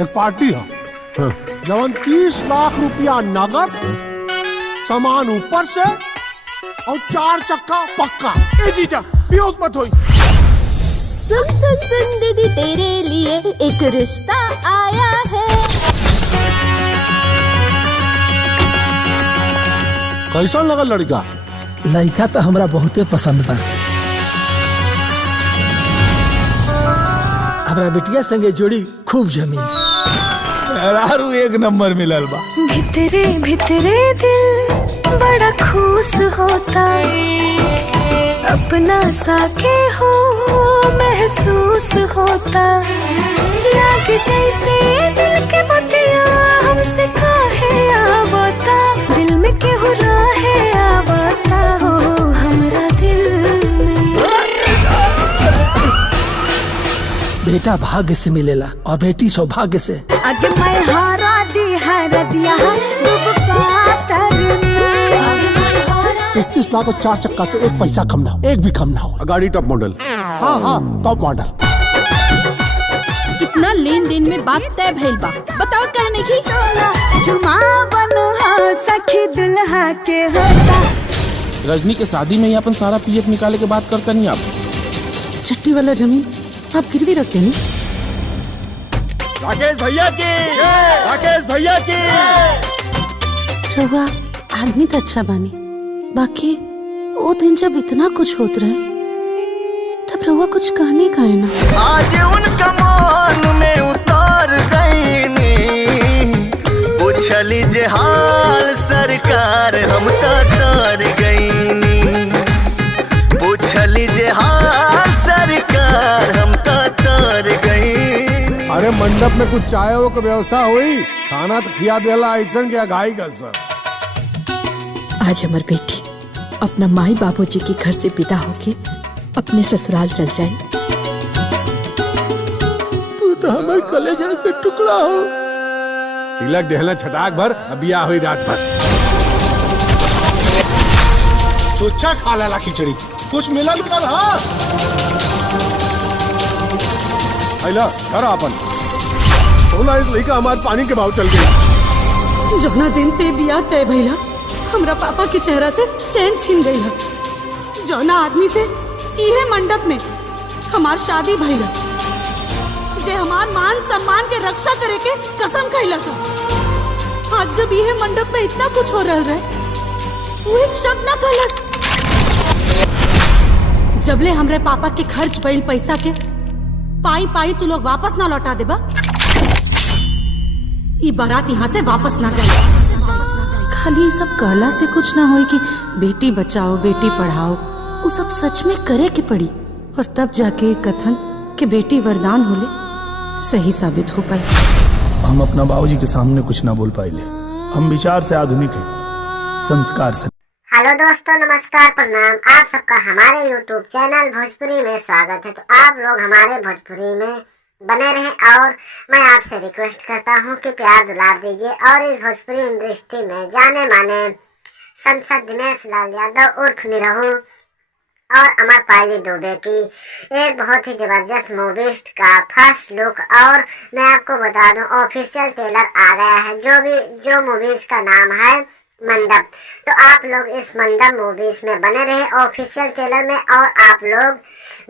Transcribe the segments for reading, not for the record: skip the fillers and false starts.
एक पार्टी है जवन 30 लाख रुपया नगद, सामान ऊपर से और 4 चक्का पक्का। ए जीजा बेहोश मत होई। सुन सुन सुन दीदी, तेरे लिए एक रिश्ता आया है। कैसा लगा लड़का? लड़का तो हमरा बहुते पसंद बा। हमरा बिटिया संगे जोड़ी खूब जमी। रारू एक नंबर मिलल बा। भितरे भितरे दिल बड़ा खुश होता, अपना सा के हो महसूस होता। लाग जैसे दिल के बतिया हमसे काहे आवता, दिल में के हो राहे आवता हो हमरा दिल में। बेटा भाग्य से मिलेला और बेटी सौभाग्य से। आगे मैं हारा दिया डूब पातर में। 31 लाख और 4 चक्का से एक पैसा कम ना हो, एक भी कम ना हो। गाड़ी टॉप मॉडल। हाँ टॉप मॉडल। कितना लेन देन में बात तय भइल बा, बताओ काहे नहीं की? जुमा बनो सखी दुल्हा के होता। रजनी के शादी में ही अपन सारा पीएफ निकाले के बात करता नहीं आप। चट्टी वाला जमीन आप गिरवी रख देनी। राकेश भैया की, राकेश भैया की। रहुआ आदमी तो अच्छा बानी, बाकी वो दिन जब इतना कुछ होत रहे तब रहुआ कुछ कहने का है ना। आज उनका मान में उतार गईनी, पूछली जे हाल सरकार हम तो तार गईनी। पूछली जे हाल सरकार हम तो तार गईनी। अरे मंडप में कुछ चाय वो की व्यवस्था हुई? खाना तो खिया देला ऐसा क्या घाई गल सर। आज हमार बेटी अपना माई बाबूजी के घर से विदा होके अपने ससुराल चल जाए। तू तो हमारे कलेजा के टुकड़ा हो। तिलक देहला छटाक भर, अबिया हुई रात भर। तो अच्छा खा ला खिचड़ी, कुछ मिला लुकल। हाँ खरा अपन सोना इस लड़का हमारे पानी के भाव चल गया। जबना दिन से बियाह तय भइला, हमरा पापा के चेहरा से चैन छिन गई। जौना आदमी से इहे मंडप में हमार शादी भइला, जे हमार मान सम्मान के रक्षा करे के कसम खइला सा, आज जब इहे मंडप में इतना कुछ हो रहल रहे, वो एक शब्द ना कहलस। जबले हमरे पापा के खर्च भइल पैसा के पाई तू लोग वापस ना लौटा देबा, ई बारात यहाँ से वापस ना जाए। खाली ये सब कहला से कुछ ना होई कि बेटी बचाओ बेटी पढ़ाओ, वो सब सच में करे के पड़ी, और तब जाके कथन कि बेटी वरदान होले सही साबित हो पाई। हम अपना बाबूजी के सामने कुछ ना बोल पाइले। हम विचार से आधुनिक हैं, संस्कार से। हेलो दोस्तों, नमस्कार, प्रणाम। आप सबका हमारे YouTube चैनल भोजपुरी में स्वागत है। तो आप लोग हमारे भोजपुरी में बने रहें और मैं आपसे रिक्वेस्ट करता हूं कि प्यार दुलार दीजिए और इस भोजपुरी इंडस्ट्री में जाने माने सांसद दिनेश लाल यादव उर्फ निरहू और अमरपाली दुबे की एक बहुत ही जबरदस्त मूवीज का फर्स्ट लुक, और मैं आपको बता दूं ऑफिशियल ट्रेलर आ गया है, जो मूवीज का नाम है मंडप। तो आप लोग इस मंडप मूवीज में बने रहे ऑफिशियल ट्रेलर में, और आप लोग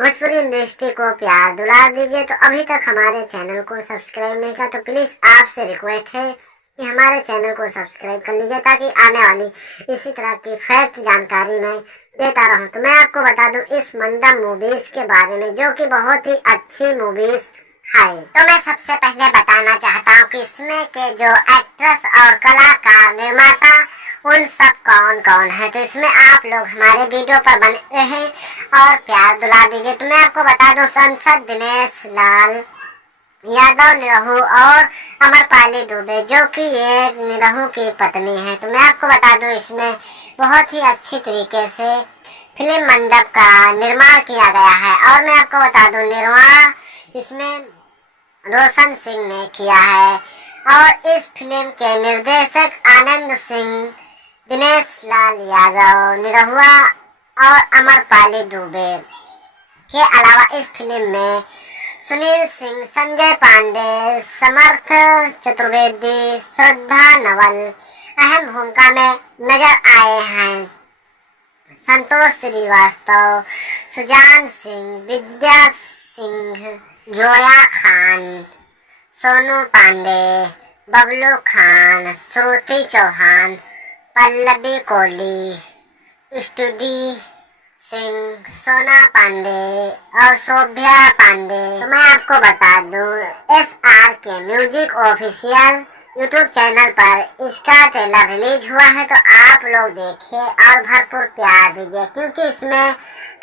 भोजपुरी इंडस्ट्री को प्यार दुलार दीजिए। तो अभी तक हमारे चैनल को सब्सक्राइब नहीं किया तो प्लीज आपसे रिक्वेस्ट है कि हमारे चैनल को सब्सक्राइब कर लीजिए, ताकि आने वाली इसी तरह की फैक्ट जानकारी मैं देता रहूं। तो मैं आपको बता दूं इस मंडप मूवीज के बारे में, जो कि बहुत ही अच्छी मूवीज है। तो मैं सबसे पहले बताना चाहता हूँ कि इसमें के जो एक्ट्रेस और कलाकार निर्माता उन सब कौन कौन है। तो इसमें आप लोग हमारे वीडियो पर बने रहे और प्यार दुला दीजिए। तो मैं आपको बता दूं सांसद दिनेश लाल यादव निरहू और अमरपाली दुबे, जो कि एक निरहू की पत्नी है। तो मैं आपको बता दूं इसमें बहुत ही अच्छी तरीके से फिल्म मंडप का निर्माण किया गया है, और मैं आपको बता दूं निर्माण इसमें रोशन सिंह ने किया है, और इस फिल्म के निर्देशक आनंद सिंह, दिनेश लाल यादव निरहुआ और अमरपाली दुबे के अलावा इस फिल्म में सुनील सिंह, संजय पांडे, समर्थ चतुर्वेदी, श्रद्धा नवल अहम भूमिका में नजर आए हैं। संतोष श्रीवास्तव, सुजान सिंह, विद्या सिंह, जोया खान, सोनू पांडे, बबलू खान, श्रुति चौहान, पल्लवी कोहली, स्टूडी सिंह, सोना पांडे और शोभ्या पांडे। तो मैं आपको बता दूं SRK music official YouTube channel पर इसका ट्रेलर रिलीज हुआ है, तो आप लोग देखिए और भरपूर प्यार दीजिए, क्योंकि इसमें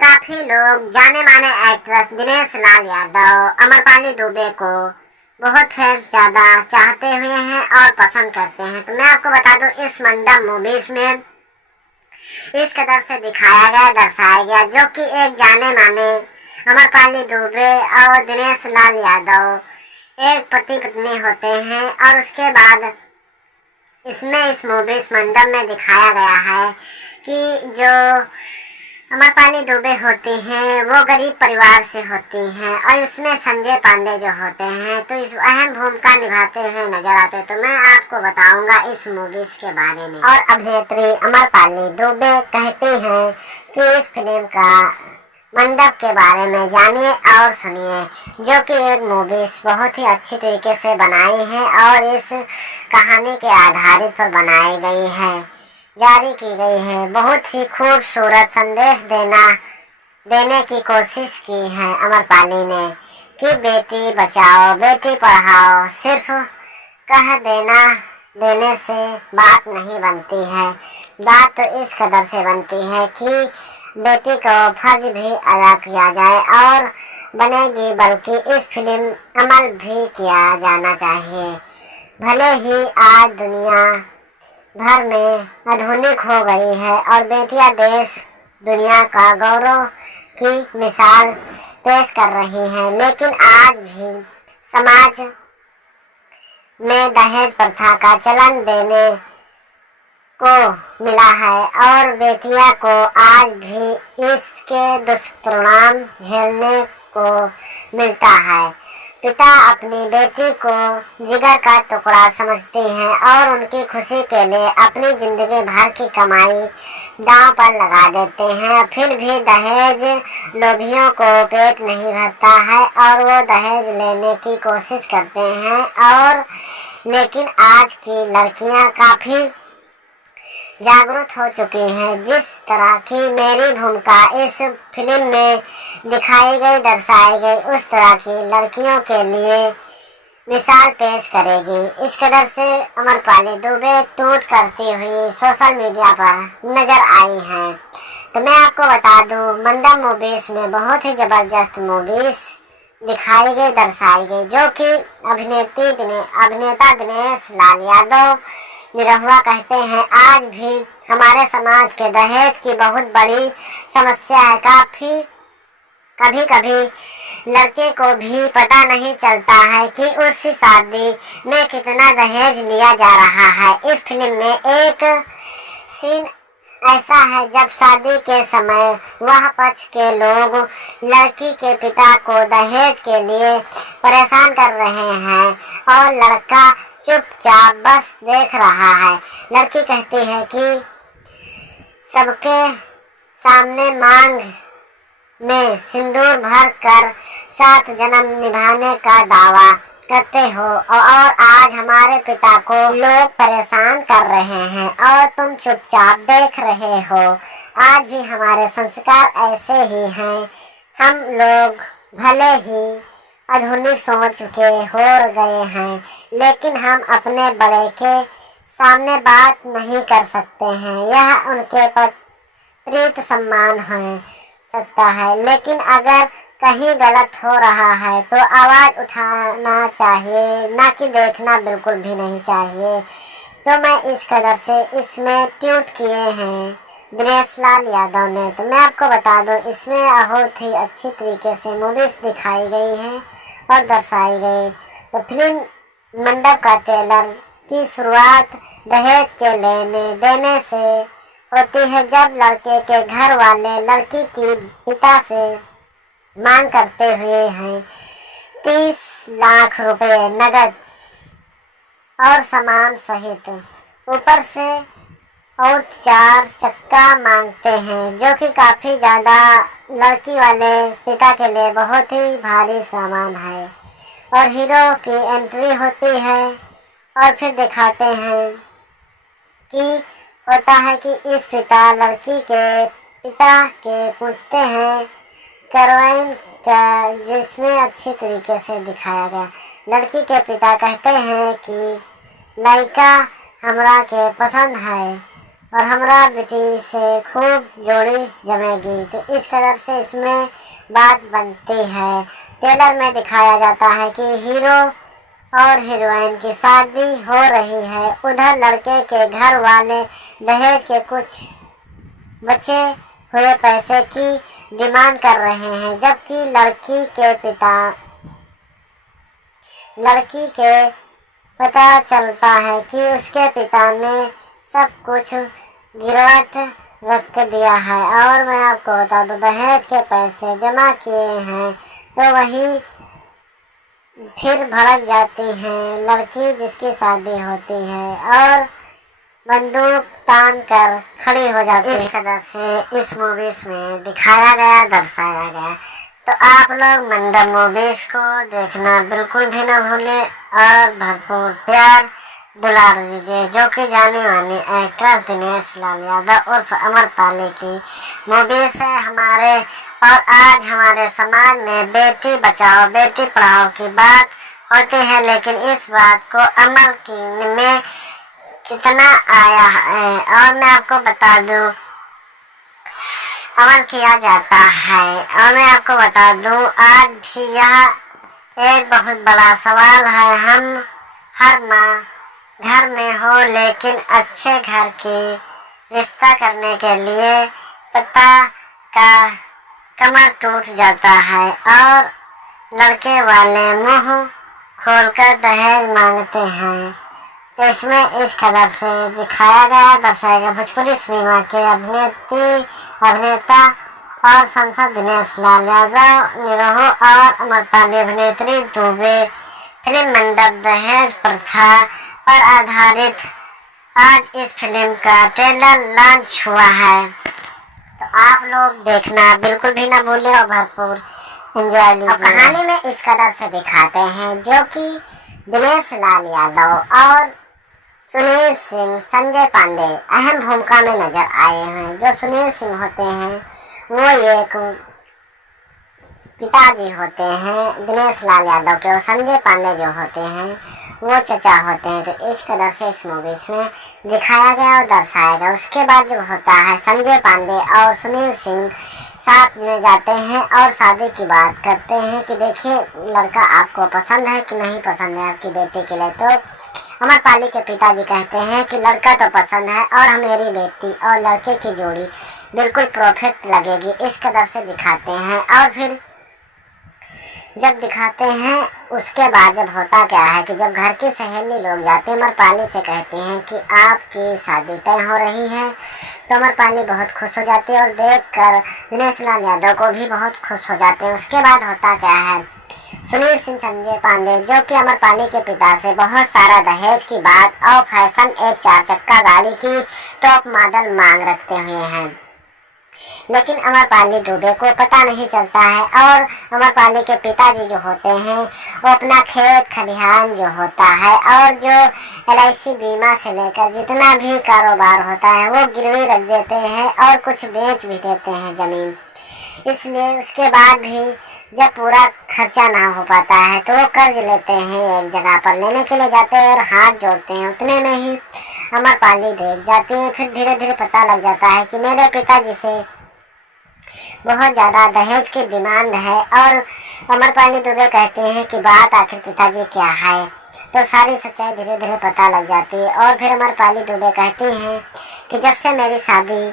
काफी लोग जाने माने एक्ट्रेस दिनेश लाल यादव, अमरपाली दुबे को बहुत फैंस ज्यादा चाहते हुए हैं और पसंद करते हैं। तो मैं आपको बता दूं इस मंडप मूवीज में इस कदर से दिखाया गया, दर्शाया गया, जो कि एक जाने माने अमरपाली दुबे और दिनेश लाल यादव एक पति पत्नी होते हैं, और उसके बाद इसमें इस मूवीज मंडप में दिखाया गया है कि जो अमरपाली दुबे होती हैं वो गरीब परिवार से होती हैं, और उसमें संजय पांडे जो होते हैं तो इस अहम भूमिका निभाते हुए नजर आते हैं। तो मैं आपको बताऊंगा इस मूवीज के बारे में। और अभिनेत्री अमरपाली दुबे कहती हैं कि इस फिल्म का मंडप के बारे में जानिए और सुनिए, जो कि एक मूवीज बहुत ही अच्छी तरीके से बनाई है और इस कहानी के आधारित पर बनाई गई है, जारी की गई है। बहुत ही खूबसूरत संदेश देने की कोशिश की है अमरपाली ने कि बेटी बचाओ बेटी पढ़ाओ, सिर्फ कह देने से बात नहीं बनती है। बात तो इस कदर से बनती है कि बेटी को फर्ज भी अदा किया जाए और बनेगी, बल्कि इस फिल्म अमल भी किया जाना चाहिए। भले ही आज दुनिया भर में आधुनिक हो गई है और बेटियां देश दुनिया का गौरव की मिसाल पेश कर रही हैं, लेकिन आज भी समाज में दहेज प्रथा का चलन देने को मिला है और बेटियां को आज भी इसके दुष्परिणाम झेलने को मिलता है। पिता अपनी बेटी को जिगर का टुकड़ा समझते हैं और उनकी खुशी के लिए अपनी जिंदगी भर की कमाई दांव पर लगा देते हैं। फिर भी दहेज लोभियों को पेट नहीं भरता है और वो दहेज लेने की कोशिश करते हैं। और लेकिन आज की लड़कियां काफी जागरूक हो चुकी हैं। जिस तरह की मेरी भूमिका इस फिल्म में दिखाई गई, दर्शाई गई, उस तरह की लड़कियों के लिए मिसाल पेश करेगी। इस कदर से अमरपाली दुबे ट्वीट करती हुई सोशल मीडिया पर नजर आई हैं। तो मैं आपको बता दूं मंडप मूवीज में बहुत ही जबरदस्त मूवीज दिखाई गई, दर्शाई गई, जो कि अभिनेता दिनेश लाल यादव निरहुआ कहते हैं आज भी हमारे समाज के दहेज की बहुत बड़ी समस्या है। कभी कभी लड़के को भी पता नहीं चलता है कि उसकी शादी में कितना दहेज लिया जा रहा है। इस फिल्म में एक सीन ऐसा है जब शादी के समय वह पक्ष के लोग लड़की के पिता को दहेज के लिए परेशान कर रहे हैं और लड़का चुपचाप बस देख रहा है। लड़की कहती है कि सबके सामने मांग में सिंदूर भर कर 7 जन्म निभाने का दावा करते हो और आज हमारे पिता को लोग परेशान कर रहे हैं और तुम चुपचाप देख रहे हो। आज भी हमारे संस्कार ऐसे ही हैं। हम लोग भले ही आधुनिक सोच के हो गए हैं, लेकिन हम अपने बड़े के सामने बात नहीं कर सकते हैं। यह उनके पर प्रीत सम्मान हो सकता है, लेकिन अगर कहीं गलत हो रहा है तो आवाज उठाना चाहिए, ना कि देखना बिल्कुल भी नहीं चाहिए। तो मैं इस कदर से इसमें ट्वीट किए हैं दिनेश लाल यादव ने। तो मैं आपको बता दूं इसमें बहुत ही अच्छी तरीके से मूवीज दिखाई गई हैं और दर्शाई गई। तो फिल्म मंडप का ट्रेलर की शुरुआत दहेज के लेने देने से होती है, जब लड़के के घर वाले लड़की की पिता से मांग करते हुए हैं 30 लाख रुपए नगद और सामान सहित, ऊपर से और 4 चक्का मांगते हैं, जो कि काफी ज्यादा लड़की वाले पिता के लिए बहुत ही भारी सामान है। और हीरो की एंट्री होती है और फिर दिखाते हैं कि होता है कि इस पिता लड़की के पिता के पूछते हैं करवाइन का, जिसमें अच्छी तरीके से दिखाया गया। लड़की के पिता कहते हैं कि लड़का हमरा के पसंद है और हमरा बेटी से खूब जोड़ी जमेगी। तो इस कदर से इसमें बात बनती है। ट्रेलर में दिखाया जाता है कि हीरो और हीरोइन की शादी हो रही है। उधर लड़के के घर वाले दहेज के कुछ बचे हुए पैसे की डिमांड कर रहे हैं, जबकि लड़की के पता चलता है कि उसके पिता ने सब कुछ गिरवट रख दिया है। और मैं आपको बता दूं, दहेज के पैसे जमा किए हैं तो वही फिर भड़क जाती है लड़की जिसकी शादी होती है और बंदूक तान कर खड़ी हो जाती है। इस कदर से इस मूवीज में दिखाया गया, दर्शाया गया। तो आप लोग मंडप मूवीज को देखना बिल्कुल भी न भूलें और भरपूर प्यार दुलार दीजिए, जो कि जाने माने एक्टर दिनेश लाल यादव उर्फ अमरपाली की मूवीज है हमारे। और आज हमारे समाज में बेटी बचाओ बेटी पढ़ाओ की बात होती है, लेकिन इस बात को अमल में कितना आया है और मैं आपको बता दूं अमल किया जाता है। और मैं आपको बता दूं आज भी यह एक बहुत बड़ा सवाल है। हम हर माँ घर में हो, लेकिन अच्छे घर की रिश्ता करने के लिए पिता का कमर टूट जाता है और लड़के वाले मुंह खोलकर दहेज मांगते हैं। इसमें इस कदर से दिखाया गया, दर्शाया गया। भोजपुरी सिनेमा के अभिनेता और सांसद दिनेश लाल यादव, निरहु और अमरपाली अभिनेत्री दुबे फिल्म मंडप दहेज प्रथा पर आधारित आज इस फिल्म का ट्रेलर लॉन्च हुआ है। तो आप लोग देखना बिल्कुल भी ना भूलें और भरपूर एंजॉय लीजिए। और कहानी में इस कदर से दिखाते हैं, जो कि दिनेश लाल यादव और सुनील सिंह, संजय पांडे अहम भूमिका में नजर आए हैं। जो सुनील सिंह होते हैं वो एक पिताजी होते हैं दिनेश लाल यादव के, और संजय पांडे जो होते हैं वो चचा होते हैं। तो इस कदर से इस मूवीज में दिखाया गया और दर्शाया गया। उसके बाद जब होता है संजय पांडे और सुनील सिंह साथ में जाते हैं और शादी की बात करते हैं कि देखिए लड़का आपको पसंद है कि नहीं पसंद है आपकी बेटी के लिए। तो अमरपाली के पिताजी कहते हैं कि लड़का तो पसंद है और मेरी बेटी और लड़के की जोड़ी बिल्कुल परफेक्ट लगेगी। इस कदर से दिखाते हैं। और फिर जब दिखाते हैं उसके बाद जब होता क्या है कि जब घर की सहेली लोग जाते हैं अमरपाली से कहते हैं कि आपकी शादी तय हो रही है, तो अमरपाली बहुत खुश हो जाती है और देखकर दिनेश लाल यादव को भी बहुत खुश हो जाते हैं। उसके बाद होता क्या है, सुनील सिंह, संजय पांडे जो कि अमरपाली के पिता से बहुत सारा दहेज की बात और फैशन एक 4 चक्का गाड़ी की टॉप मॉडल मांग रखते हुए हैं, लेकिन अमरपाली दुबे को पता नहीं चलता है। और अमरपाली के पिताजी जो होते हैं वो अपना खेत खलिहान जो होता है और जो LIC बीमा से लेकर जितना भी कारोबार होता है वो गिरवी रख देते हैं और कुछ बेच भी देते हैं जमीन। इसलिए उसके बाद भी जब पूरा खर्चा ना हो पाता है तो वो कर्ज लेते हैं, एक जगह पर लेने के लिए जाते हैं और हाथ जोड़ते हैं। उतने में ही अमरपाली देख जाती है। फिर धीरे धीरे पता लग जाता है कि मेरे पिताजी से बहुत ज़्यादा दहेज की डिमांड है। और अमरपाली दुबे कहते हैं कि बात आखिर पिताजी क्या है, तो सारी सच्चाई धीरे धीरे पता लग जाती है। और फिर अमरपाली दुबे कहती हैं कि जब से मेरी शादी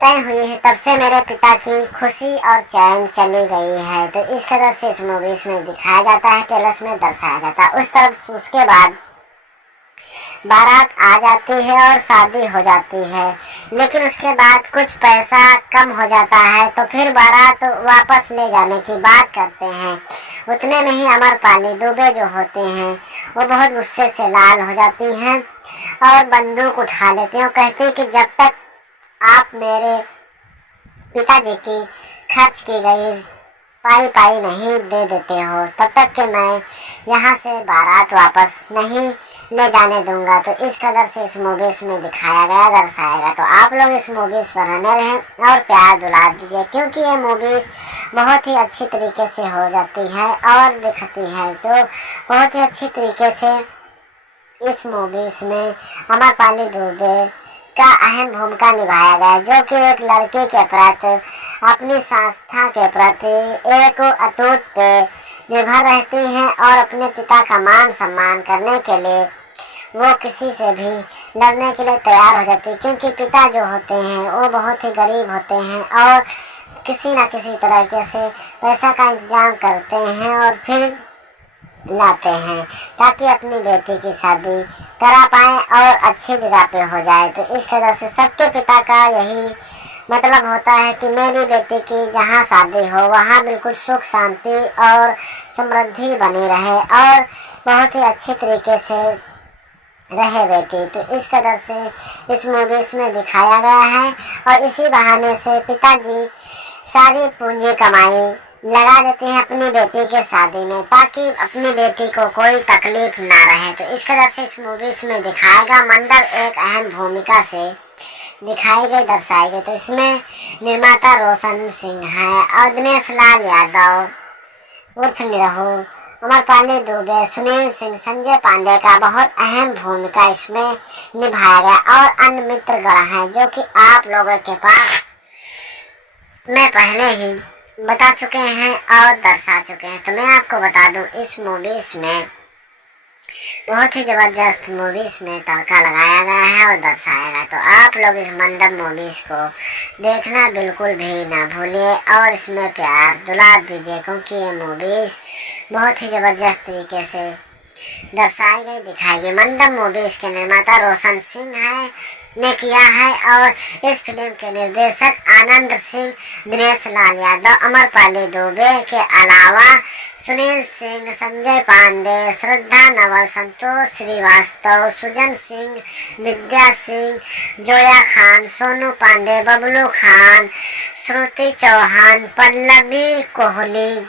तय हुई है तब से मेरे पिता की खुशी और चैन चली गई है। तो इस तरह से इस मूवीज में दिखाया जाता है, ट्रेलर्स में दर्शाया जाता है। उस तरफ उसके बाद बारात आ जाती है और शादी हो जाती है। लेकिन उसके बाद कुछ पैसा कम हो जाता है तो फिर बारात वापस ले जाने की बात करते हैं। उतने में ही अमरपाली दुबे जो होते हैं वो बहुत गुस्से से लाल हो जाती हैं और बंदूक उठा लेती हैं और कहती हैं कि जब तक आप मेरे पिताजी की खर्च की गई पाई नहीं दे देते हो तब तक कि मैं यहाँ से बारात वापस नहीं ले जाने दूंगा। तो इस कदर से इस मूवीज में दिखाया गया, दर्शाएगा। तो आप लोग इस मूवीज पर बने रहें और प्यार दुलार दीजिए, क्योंकि ये मूवीज बहुत ही अच्छी तरीके से हो जाती है और दिखती है। तो बहुत ही अच्छी तरीके से इस मूवीज में अमरपाली दुबे का अहम भूमिका निभाया गया, जो कि एक लड़के के प्रति, अपनी संस्था के प्रति एक अटूट पे निर्भर रहती हैं और अपने पिता का मान सम्मान करने के लिए वो किसी से भी लड़ने के लिए तैयार हो जाती है, क्योंकि पिता जो होते हैं वो बहुत ही गरीब होते हैं और किसी न किसी तरीके से पैसा का इंतजाम करते हैं और फिर लाते हैं ताकि अपनी बेटी की शादी करा पाएं और अच्छी जगह पे हो जाए। तो इस तरह से सबके पिता का यही मतलब होता है कि मेरी बेटी की जहाँ शादी हो वहाँ बिल्कुल सुख शांति और समृद्धि बनी रहे और बहुत ही अच्छे तरीके से रहे बेटी। तो इस कदर से इस मूवीज में दिखाया गया है और इसी बहाने से पिताजी सारी पूंजी कमाई लगा देते हैं अपनी बेटी के शादी में ताकि अपनी बेटी को कोई तकलीफ ना रहे। तो इस तरह से इस मूवीज में दिखाएगा। मंडप एक अहम भूमिका से दिखाई गई, दर्शाई गई। तो इसमें निर्माता रोशन सिंह है और दिनेश लाल यादव उर्फ निरहु, अमरपाली दुबे, सुनील सिंह, संजय पांडे का बहुत अहम भूमिका इसमें निभाया गया और अन्य मित्रगण हैं जो कि आप लोगों के पास मैं पहले ही बता चुके हैं और दर्शा चुके हैं। तो मैं आपको बता दूं इस मूवीज में बहुत ही जबरदस्त मूवीज में तड़का लगाया गया है और दर्शाया गया। तो आप लोग इस मंडप मूवीज को देखना बिल्कुल भी ना भूलिए और इसमें प्यार दुलार दीजिए, क्योंकि ये मूवीज बहुत ही जबरदस्त तरीके से दर्शाई गई, दिखाई गई। मंडप मूवीज के निर्माता रोशन सिंह ने किया है और इस फिल्म के निर्देशक आनंद सिंह, दिनेश लाल यादव, अमरपाली दुबे के अलावा सुनील सिंह, संजय पांडे, श्रद्धा नवल, संतोष श्रीवास्तव, सुजन सिंह, विद्या सिंह, जोया खान, सोनू पांडे, बबलू खान, श्रुति चौहान, पल्लवी कोहली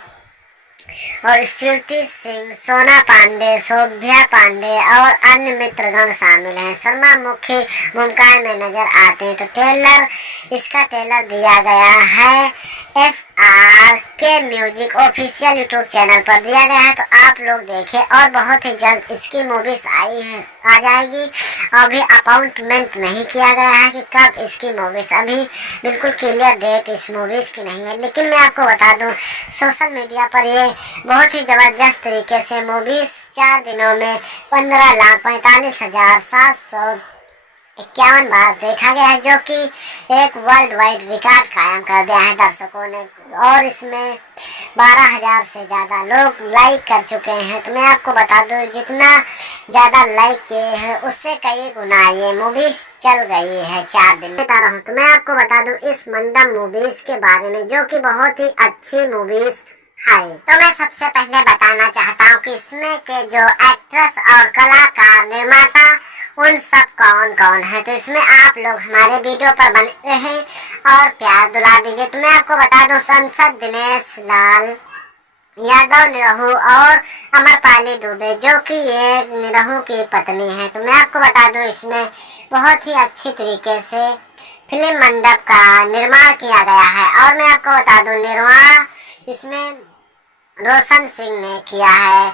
और श्रुति सिंह, सोना पांडे, शोभ्या पांडे और अन्य मित्रगण शामिल हैं। शर्मा मुख्य भूमिकाएं में नजर आते हैं। तो इसका ट्रेलर दिया गया है SRK music official YouTube channel पर दिया गया है। तो आप लोग देखें और बहुत ही जल्द इसकी मूवीज आ जाएगी। अभी अपॉइंटमेंट नहीं किया गया है कि कब इसकी मूवीज, अभी बिल्कुल क्लियर डेट इस मूवीज की नहीं है। लेकिन मैं आपको बता दूं सोशल मीडिया पर ये बहुत ही जबरदस्त तरीके से मूवीज 4 दिनों में 15,45,751 बार देखा गया है, जो कि एक वर्ल्ड वाइड रिकॉर्ड कायम कर दिया है दर्शकों ने। और इसमें 12,000 से ज्यादा लोग लाइक कर चुके हैं। तो मैं आपको बता दूं जितना ज्यादा लाइक किए हैं उससे कई गुना ये मूवीज चल गई है 4 दिन में। बता रहा हूँ। तो मैं आपको बता दूं इस मंडप मूवीज के बारे में, जो कि बहुत ही अच्छी मूवीज है। तो मैं सबसे पहले बताना चाहता हूँ कि इसमें के जो एक्ट्रेस और कलाकार, निर्माता, उन सब कौन कौन है। तो इसमें आप लोग हमारे वीडियो पर बने रहें और प्यार दुला दीजिए। तो मैं आपको बता दूं संसद दिनेश लाल यादव निरहु और अमरपाली दुबे, जो कि ये निरहु की पत्नी है। तो मैं आपको बता दूं इसमें बहुत ही अच्छी तरीके से फिल्म मंडप का निर्माण किया गया है। और मैं आपको बता दूं निर्माण इसमें रोशन सिंह ने किया है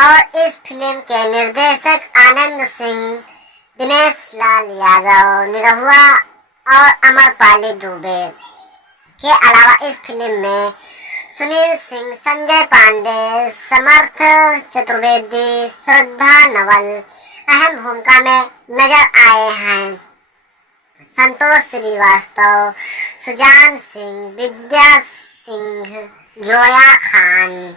और इस फिल्म के निर्देशक आनंद सिंह, दिनेश लाल यादव, निरहुआ और अमरपाली दुबे के अलावा इस फिल्म में सुनील सिंह, संजय पांडे, समर्थ चतुर्वेदी, श्रद्धा नवल अहम भूमिका में नजर आए हैं। संतोष श्रीवास्तव, सुजान सिंह, विद्या सिंह, जोया खान,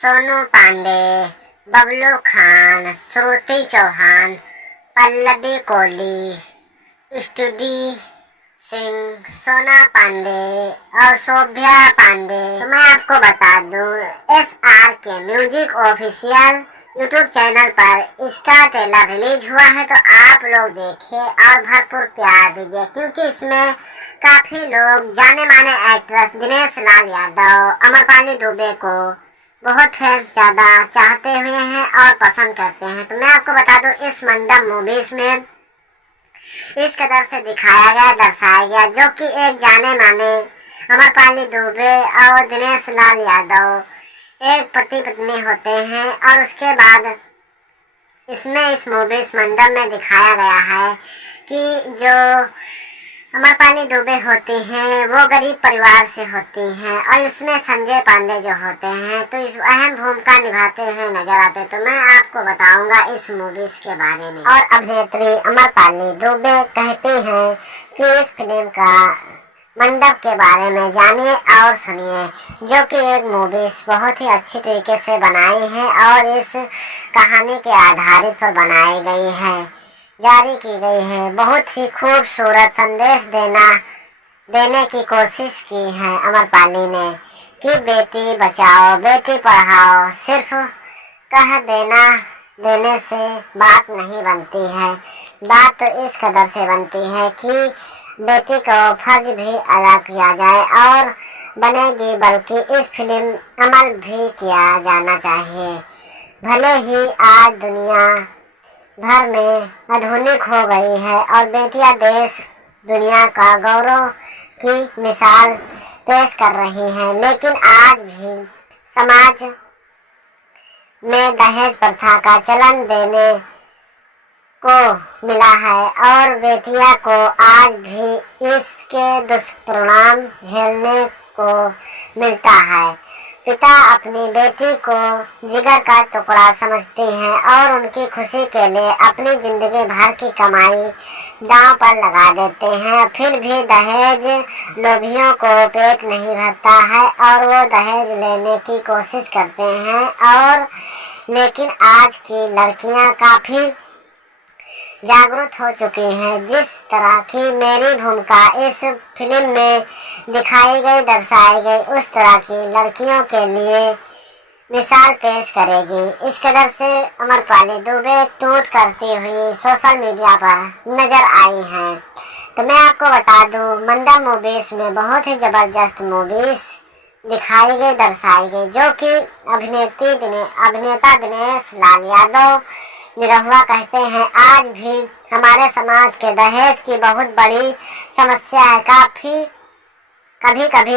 सोनू पांडे, बबलू खान, श्रुति चौहान, पल्लवी कोहली, स्टूडी सिंह, सोना पांडे और शोभ्या पांडे। तो मैं आपको बता दूं, SRK music official YouTube channel पर इसका ट्रेलर रिलीज हुआ है, तो आप लोग देखिए और भरपूर प्यार दीजिए, क्योंकि इसमें काफी लोग जाने माने एक्ट्रेस दिनेश लाल यादव, अमरपाली दुबे को बहुत फैंस ज्यादा चाहते हुए हैं और पसंद करते हैं। तो मैं आपको बता दूं, इस मंडप मूवीज में इस कदर से दिखाया गया, दर्शाया गया, जो कि एक जाने माने अमरपाली दुबे और दिनेश लाल यादव एक पति पत्नी होते हैं, और उसके बाद इसमें इस मूवीज मंडप में दिखाया गया है कि जो अमरपाली दुबे होती हैं वो गरीब परिवार से होती हैं, और उसमें संजय पांडे जो होते हैं तो इस अहम भूमिका निभाते हुए नजर आते। तो मैं आपको बताऊंगा इस मूवीज के बारे में। और अभिनेत्री अमरपाली दुबे कहती हैं कि इस फिल्म का मंडप के बारे में जानिए और सुनिए, जो कि एक मूवीज बहुत ही अच्छी तरीके से बनाई है और इस कहानी के आधारित पर बनाई गई है, जारी की गई है। बहुत ही खूबसूरत संदेश देने की कोशिश की है अमरपाली ने कि बेटी बचाओ बेटी पढ़ाओ, सिर्फ कह देने से बात नहीं बनती है। बात तो इस कदर से बनती है कि बेटी को फर्ज भी अदा किया जाए और बनेगी, बल्कि इस फिल्म अमल भी किया जाना चाहिए। भले ही आज दुनिया भर में आधुनिक हो गई है और बेटियां देश दुनिया का गौरव की मिसाल पेश कर रही हैं, लेकिन आज भी समाज में दहेज प्रथा का चलन देने को मिला है और बेटियां को आज भी इसके दुष्परिणाम झेलने को मिलता है। पिता अपनी बेटी को जिगर का टुकड़ा समझते हैं और उनकी खुशी के लिए अपनी जिंदगी भर की कमाई दांव पर लगा देते हैं। फिर भी दहेज लोभियों को पेट नहीं भरता है और वो दहेज लेने की कोशिश करते हैं। और लेकिन आज की लड़कियां काफी जागरूक हो चुकी हैं। जिस तरह की मेरी भूमिका इस फिल्म में दिखाई गई, दर्शाई गई, उस तरह की लड़कियों के लिए मिसाल पेश करेगी। इस कदर से अमरपाली दुबे टूट करती हुई सोशल मीडिया पर नजर आई हैं। तो मैं आपको बता दूं, मंडप मूवीज में बहुत ही जबरदस्त मूवीज दिखाई गई, दर्शाई गई, जो कि अभिनेता दिनेश लाल यादव निरहुआ कहते हैं आज भी हमारे समाज के दहेज की बहुत बड़ी समस्या है। कभी कभी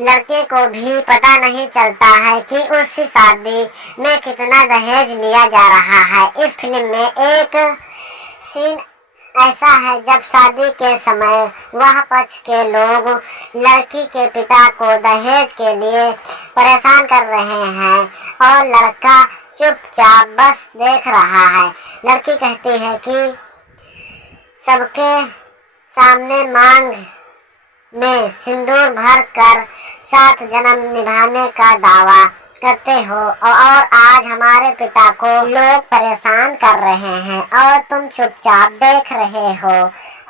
लड़के को भी पता नहीं चलता है कि उसकी शादी में कितना दहेज लिया जा रहा है। इस फिल्म में एक सीन ऐसा है जब शादी के समय वह पक्ष के लोग लड़की के पिता को दहेज के लिए परेशान कर रहे हैं और लड़का चुपचाप बस देख रहा है। लड़की कहती है कि सबके सामने मांग में सिंदूर भर कर 7 जन्म निभाने का दावा करते हो और आज हमारे पिता को लोग परेशान कर रहे हैं और तुम चुपचाप देख रहे हो।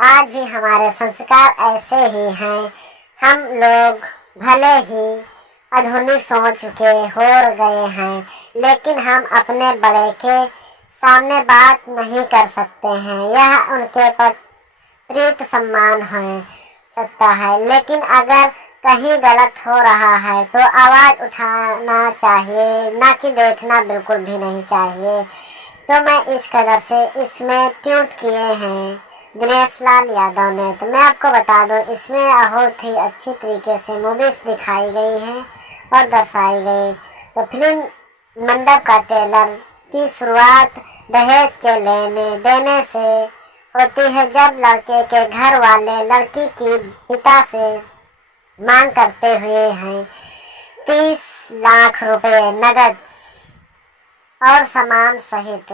आज भी हमारे संस्कार ऐसे ही हैं। हम लोग भले ही आधुनिक सोच के हो गए हैं, लेकिन हम अपने बड़े के सामने बात नहीं कर सकते हैं। यह उनके प्रीत सम्मान हो सकता है, लेकिन अगर कहीं गलत हो रहा है तो आवाज उठाना चाहिए, ना कि देखना बिल्कुल भी नहीं चाहिए। तो मैं इस कदर से इसमें ट्वीट किए हैं दिनेश लाल यादव ने। तो मैं आपको बता दूं, इसमें बहुत ही अच्छी तरीके से मूवीज दिखाई गई है और दर्शाई गई। तो फिल्म मंडप का ट्रेलर की शुरुआत दहेज के लेने देने से होती है, जब लड़के के घर वाले लड़की की पिता से मांग करते हुए हैं 30 लाख रुपए नगद और सामान सहित,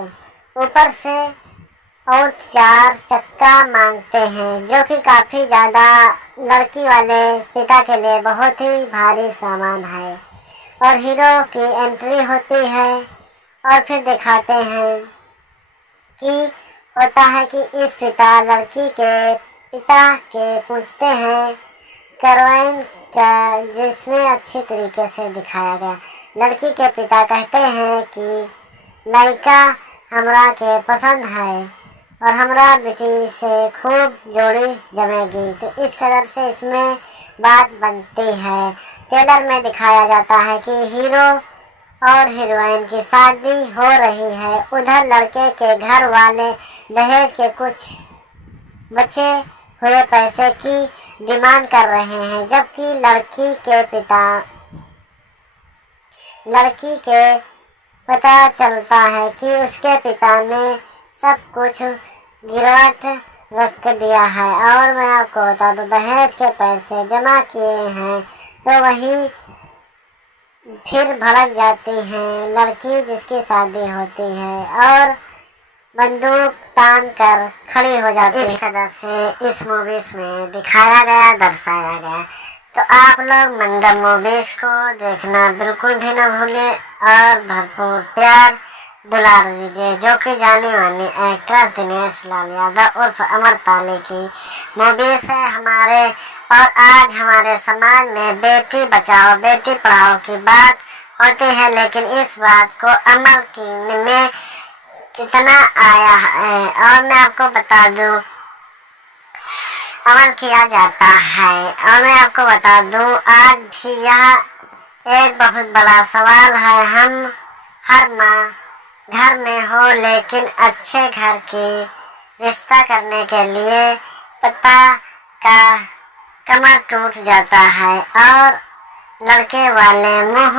ऊपर से और 4 चक्का मांगते हैं, जो कि काफी ज्यादा लड़की वाले पिता के लिए बहुत ही भारी सामान है। और हीरो की एंट्री होती है और फिर दिखाते हैं कि होता है कि इस पिता लड़की के पिता के पूछते हैं करवाइन का, जिसमें अच्छी तरीके से दिखाया गया। लड़की के पिता कहते हैं कि लड़का हमरा के पसंद है और हमरा बेटी से खूब जोड़ी जमेगी। तो इस कदर से इसमें बात बनती है। ट्रेलर में दिखाया जाता है कि हीरो और हीरोइन की शादी हो रही है। उधर लड़के के घर वाले दहेज के कुछ बचे हुए पैसे की डिमांड कर रहे हैं, जबकि लड़की के पता चलता है कि उसके पिता ने सब कुछ गिरवट रख दिया है। और मैं आपको बता दूं, दहेज के पैसे जमा किए हैं तो वही फिर भड़क जाती है लड़की जिसकी शादी होती है और बंदूक तान कर खड़ी हो जाती है। इस कदर से इस मूवीज में दिखाया गया, दर्शाया गया। तो आप लोग मंडप मूवीज को देखना बिल्कुल भी न भूलें और भरपूर प्यार दुलार दीजिए, जो कि जाने माने एक्टर दिनेश लाल यादव उर्फ अमरपाली की मूवीज है हमारे। और आज हमारे समाज में बेटी बचाओ बेटी पढ़ाओ की बात होती है, लेकिन इस बात को अमल में कितना आया है और मैं आपको बता दूं अमल किया जाता है। और मैं आपको बता दूं आज भी यह एक बहुत बड़ा सवाल है। हम हर माँ घर में हो, लेकिन अच्छे घर की रिश्ता करने के लिए पता का कमर टूट जाता है और लड़के वाले मुंह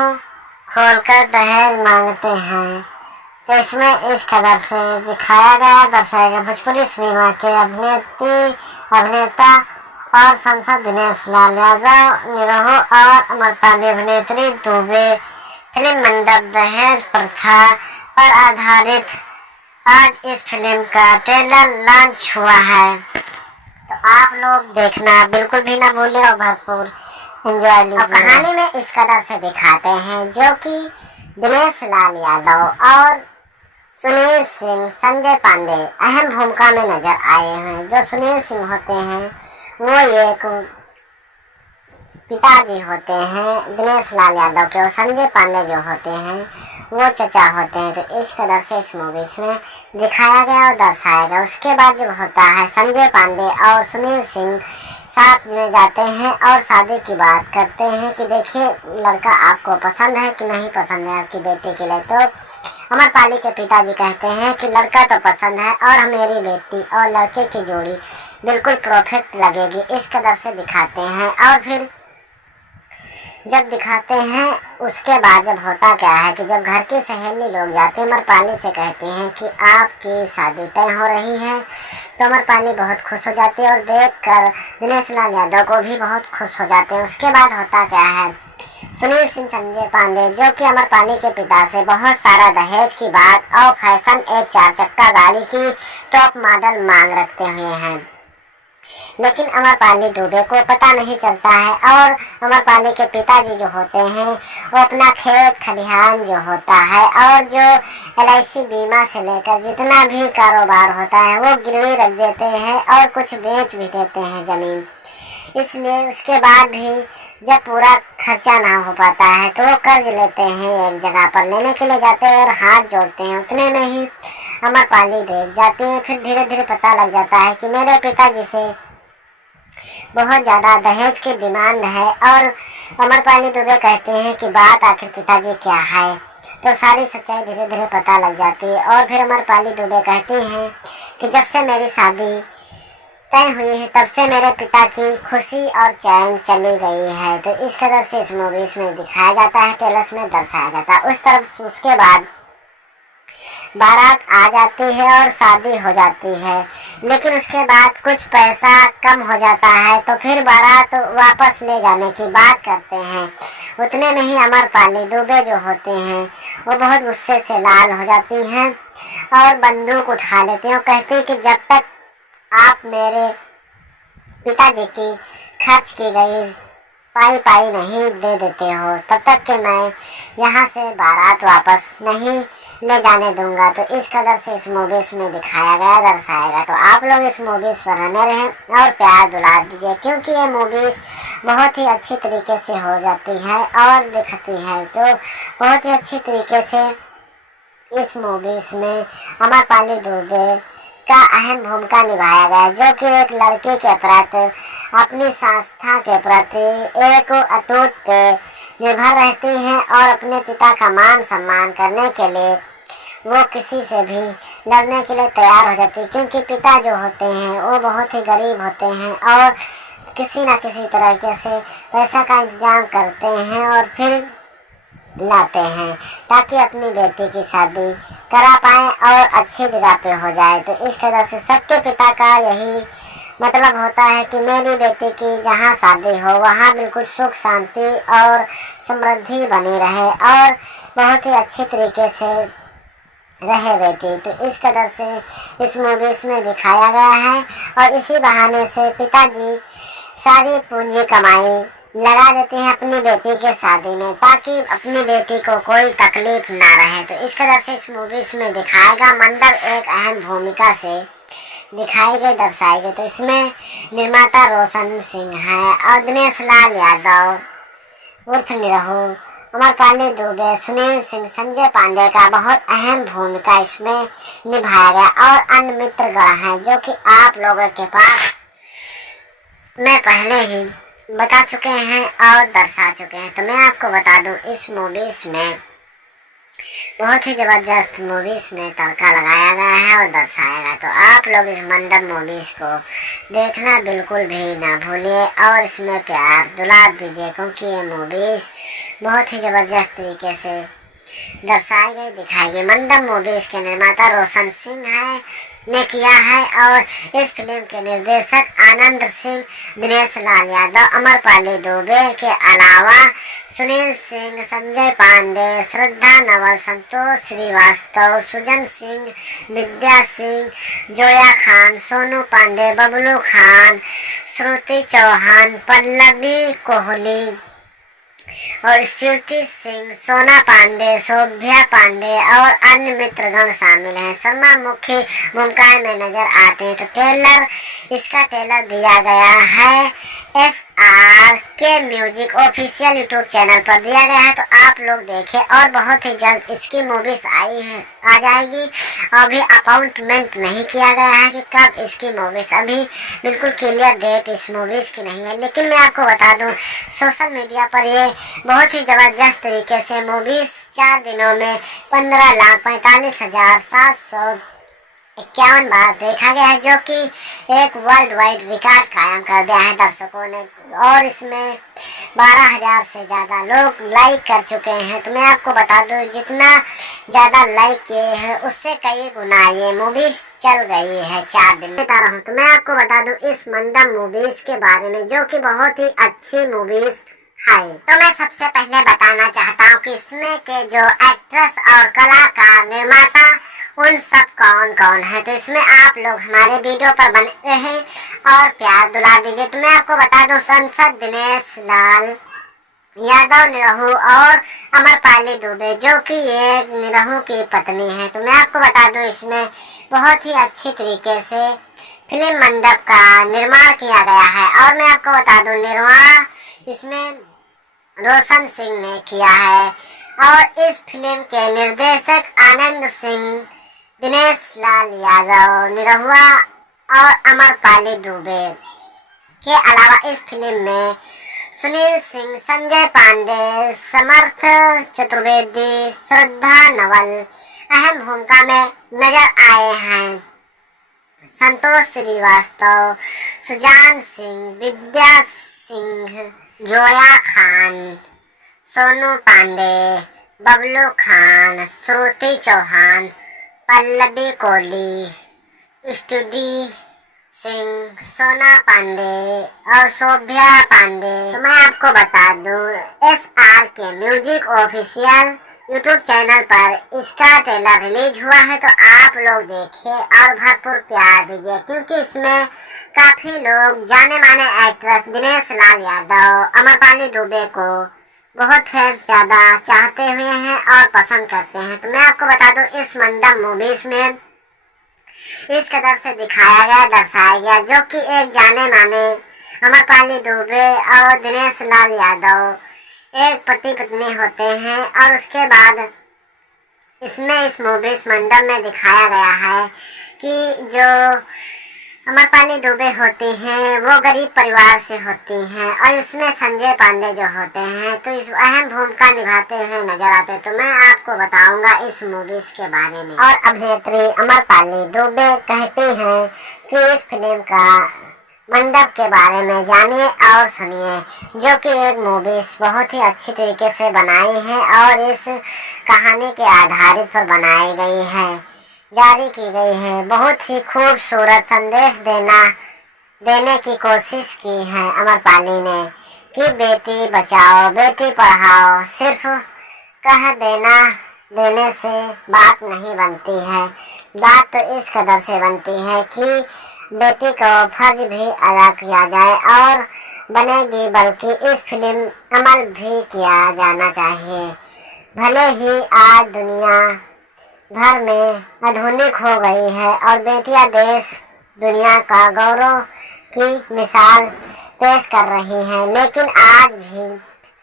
खोलकर दहेज मांगते हैं। तो इसमें इस कदर से दिखाया गया, दर्शाया गया। भोजपुरी सिनेमा के अभिनेता और सांसद दिनेश लाल यादव, निरहु और अमरपाली अभिनेत्री दुबे फिल्म मंडप दहेज प्रथा पर आधारित आज इस फिल्म का ट्रेलर लॉन्च हुआ है। तो आप लोग देखना बिल्कुल भी ना भूलें और भरपूर एंजॉय लीजिए। कहानी में इस कदर से दिखाते हैं जो कि दिनेश लाल यादव और सुनील सिंह, संजय पांडे अहम भूमिका में नजर आए हैं। जो सुनील सिंह होते हैं वो एक पिताजी होते हैं दिनेश लाल यादव के, और संजय पांडे जो होते हैं वो चचा होते हैं। तो इस कदर से इस मूवीज में दिखाया गया और दर्शाया गया। उसके बाद जब होता है संजय पांडे और सुनील सिंह साथ में जाते हैं और शादी की बात करते हैं कि देखिए लड़का आपको पसंद है कि नहीं पसंद है आपकी बेटी के लिए। तो अमरपाली के पिताजी कहते हैं कि लड़का तो पसंद है और मेरी बेटी और लड़के की जोड़ी बिल्कुल परफेक्ट लगेगी। इस कदर से दिखाते हैं। और फिर जब दिखाते हैं उसके बाद जब होता क्या है कि जब घर की सहेली लोग जाते हैं अमरपाली से कहते हैं कि आपकी शादी तय हो रही है, तो अमरपाली बहुत खुश हो जाती है और देखकर दिनेश लाल यादव को भी बहुत खुश हो जाते हैं। उसके बाद होता क्या है, सुनील सिंह, संजय पांडे जो कि अमरपाली के पिता से बहुत सारा दहेज की बात और फैशन एक 4 चक्का गाड़ी की टॉप मॉडल मांग रखते हुए हैं, लेकिन अमरपाली दुबे को पता नहीं चलता है। और अमरपाली के पिताजी जो होते हैं वो अपना खेत खलिहान जो होता है और जो LIC बीमा से लेकर जितना भी कारोबार होता है वो गिरवी रख देते हैं और कुछ बेच भी देते हैं जमीन। इसलिए उसके बाद भी जब पूरा खर्चा ना हो पाता है तो वो कर्ज लेते हैं, एक जगह पर लेने के लिए जाते हैं और हाथ जोड़ते हैं। उतने में ही अमरपाली देख जाती है। फिर धीरे धीरे पता लग जाता है कि मेरे पिताजी से बहुत ज़्यादा दहेज की डिमांड है। और अमरपाली दुबे कहते हैं कि बात आखिर पिताजी क्या है, तो सारी सच्चाई धीरे धीरे पता लग जाती है। और फिर अमरपाली दुबे कहती हैं कि जब से मेरी शादी तय हुई है तब से मेरे पिता की खुशी और चैन चली गई है। तो इस कदर से इस मूवीज में दिखाया जाता है, ट्रेलर्स में दर्शाया जाता है। उस तरफ उसके बाद बारात आ जाती है और शादी हो जाती है, लेकिन उसके बाद कुछ पैसा कम हो जाता है तो फिर बारात वापस ले जाने की बात करते हैं। उतने में ही अमरपाली दुबे जो होते हैं वो बहुत गुस्से से लाल हो जाती हैं और बंदूक उठा लेते हैं और कहते हैं कि जब तक आप मेरे पिताजी की खर्च की गई पाई पाई नहीं दे देते हो तब तक कि मैं यहाँ से बारात वापस नहीं ले जाने दूंगा। तो इस कदर से इस मूवीज में दिखाया गया, दर्शाएगा। तो आप लोग इस मूवीज पर बने रहें और प्यार दुलार दीजिए, क्योंकि ये मूवीज बहुत ही अच्छी तरीके से हो जाती है और दिखती है। तो बहुत ही अच्छी तरीके से इस मूवीज में अमरपाली दुबे का अहम भूमिका निभाया गया, जो कि एक लड़के के प्रति, अपनी संस्था के प्रति एक अटूट पे निर्भर रहती हैं और अपने पिता का मान सम्मान करने के लिए वो किसी से भी लड़ने के लिए तैयार हो जाती है, क्योंकि पिता जो होते हैं वो बहुत ही गरीब होते हैं और किसी न किसी तरीके से पैसा का इंतजाम करते हैं और फिर लाते हैं ताकि अपनी बेटी की शादी करा पाए और अच्छी जगह पे हो जाए। तो इस तरह से सबके पिता का यही मतलब होता है कि मेरी बेटी की जहाँ शादी हो वहाँ बिल्कुल सुख शांति और समृद्धि बनी रहे और बहुत ही अच्छे तरीके से रहे बेटी। तो इस कदर से इस मूवीज में दिखाया गया है और इसी बहाने से पिताजी सारी पूंजी कमाई लगा देते हैं अपनी बेटी के शादी में, ताकि अपनी बेटी को कोई तकलीफ ना रहे। तो इस तरह से इस मूवीज में दिखाएगा। मंडप एक अहम भूमिका से दिखाई गई, दर्शाई गई। तो इसमें निर्माता रोशन सिंह है और दिनेश लाल यादव उर्फ निरहू, अमरपाली दुबे, सुनील सिंह, संजय पांडे का बहुत अहम भूमिका इसमें निभाया गया और अन्य मित्रगण हैं जो कि आप लोगों के पास मैं पहले ही बता चुके हैं और दर्शा चुके हैं। तो मैं आपको बता दूं, इस मूवीज में बहुत ही जबरदस्त मूवीज में तड़का लगाया गया है और दर्शाया गया। तो आप लोग इस मंडप मूवीज को देखना बिल्कुल भी ना भूलिए और इसमें प्यार दुलार दीजिए, क्योंकि ये मूवीज बहुत ही जबरदस्त तरीके से दर्शाई गई, दिखाई गई। मंडप मूवीज के निर्माता रोशन सिंह ने किया है और इस फिल्म के निर्देशक आनंद सिंह, दिनेश लाल यादव, अमरपाली दुबे के अलावा सुनील सिंह, संजय पांडे, श्रद्धा नवल, संतोष श्रीवास्तव, सुजन सिंह, विद्या सिंह, जोया खान, सोनू पांडे, बबलू खान, श्रुति चौहान, पल्लवी कोहली और श्रुति सिंह, सोना पांडे, शोभ्या पांडे और अन्य मित्रगण शामिल हैं। शर्मा मुख्य भूमिकाएं में नजर आते हैं। तो इसका ट्रेलर दिया गया है SRK music official YouTube channel पर दिया गया है। तो आप लोग देखें और बहुत ही जल्द इसकी मूवीज आ जाएगी। अभी अपॉइंटमेंट नहीं किया गया है कि कब इसकी मूवीज, अभी बिल्कुल क्लियर डेट इस मूवीज की नहीं है, लेकिन मैं आपको बता दूं सोशल मीडिया पर ये बहुत ही जबरदस्त तरीके से मूवीज 4 दिनों में 15,45,751 बार देखा गया है, जो कि एक वर्ल्ड वाइड रिकॉर्ड कायम कर दिया है दर्शकों ने। और इसमें 12,000 से ज्यादा लोग लाइक कर चुके हैं। तो मैं आपको बता दूं, जितना ज्यादा लाइक किए हैं उससे कई गुना ये मूवीज चल गई है 4 दिन में। तो मैं आपको बता दूं इस मंडप मूवीज के बारे में, जो कि बहुत ही अच्छी मूवीज है। तो मैं सबसे पहले बताना चाहता हूँ कि इसमें के जो एक्ट्रेस और कलाकार, निर्माता, उन सब कौन कौन है। तो इसमें आप लोग हमारे वीडियो पर बने रहें और प्यार दुला दीजिए। तो मैं आपको बता दूं, संसद दिनेश लाल यादव निरहू और अमरपाली दुबे, जो कि एक निरहू की पत्नी है। तो मैं आपको बता दूं इसमें बहुत ही अच्छी तरीके से फिल्म मंडप का निर्माण किया गया है। और मैं आपको बता दूं निर्माण इसमें रोशन सिंह ने किया है और इस फिल्म के निर्देशक आनंद सिंह, दिनेश लाल यादव निरहुआ और अमरपाली दुबे के अलावा इस फिल्म में सुनील सिंह, संजय पांडे, समर्थ चतुर्वेदी, श्रद्धा नवल अहम भूमिका में नजर आए हैं। संतोष श्रीवास्तव, सुजान सिंह, विद्या सिंह, जोया खान, सोनू पांडे, बबलू खान, श्रुति चौहान, पल्लवी कोहली, स्टूडी सिंह, सोना पांडे और शोभ्या पांडे। तो मैं आपको बता दूं SRK music official YouTube channel पर इसका ट्रेलर रिलीज हुआ है, तो आप लोग देखिए और भरपूर प्यार दीजिए, क्योंकि इसमें काफी लोग जाने माने एक्ट्रेस दिनेश लाल यादव, अमरपाली दुबे को बहुत फैंस ज्यादा चाहते हुए हैं और पसंद करते हैं। तो मैं आपको बता दूं, इस मंडप मूवीज में इस कदर से दिखाया गया, दर्शाया गया, जो कि एक जाने माने अमरपाली दुबे और दिनेश लाल यादव एक पति पत्नी होते हैं, और उसके बाद इसमें इस मूवीज मंडप में दिखाया गया है कि जो अमरपाली दुबे होती हैं वो गरीब परिवार से होती हैं, और उसमें संजय पांडे जो होते हैं तो इस अहम भूमिका निभाते हुए नजर आते हैं। तो मैं आपको बताऊंगा इस मूवीज के बारे में। और अभिनेत्री अमरपाली दुबे कहती हैं कि इस फिल्म का मंडप के बारे में जानिए और सुनिए, जो कि एक मूवीज बहुत ही अच्छी तरीके से बनाई है और इस कहानी के आधारित पर बनाई गई है, जारी की गई है। बहुत ही खूबसूरत संदेश देने की कोशिश की है अमरपाली ने कि बेटी बचाओ बेटी पढ़ाओ, सिर्फ कह देने से बात नहीं बनती है, बात तो इस कदर से बनती है कि बेटी को फर्ज भी अदा किया जाए और बनेगी, बल्कि इस फिल्म अमल भी किया जाना चाहिए। भले ही आज दुनिया भर में आधुनिक हो गई है और बेटियां देश दुनिया का गौरव की मिसाल पेश कर रही हैं, लेकिन आज भी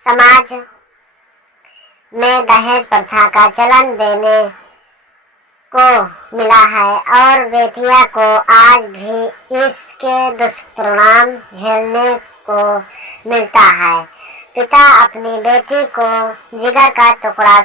समाज में दहेज प्रथा का चलन देने को मिला है और बेटियां को आज भी इसके दुष्परिणाम झेलने को मिलता है। पिता अपनी बेटी को जिगर का टुकड़ा